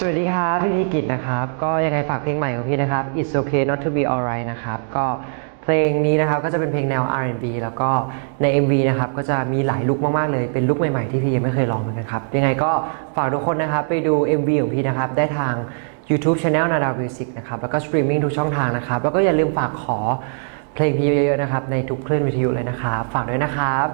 สวัสดีครับพี่กิตนะครับก็ยังไงฝากเพลงใหม่ของพี่นะครับ It's Okay Not to Be Alright นะครับก็เพลงนี้นะครับก็จะเป็นเพลงแนว R&B แล้วก็ใน MV นะครับก็จะมีหลายลุคมากๆเลยเป็นลุคใหม่ๆที่พี่ยังไม่เคยลองเหมือนกันครับยังไงก็ฝากทุกคนนะครับไปดู MV ของพี่นะครับได้ทาง YouTube Channel Nada Music นะครับแล้วก็สตรีมมิ่งทุกช่องทางนะครับแล้วก็อย่าลืมฝากขอเพลงพี่เยอะๆนะครับในทุกคลื่นวิทยุเลยนะครับฝากด้วยนะครับ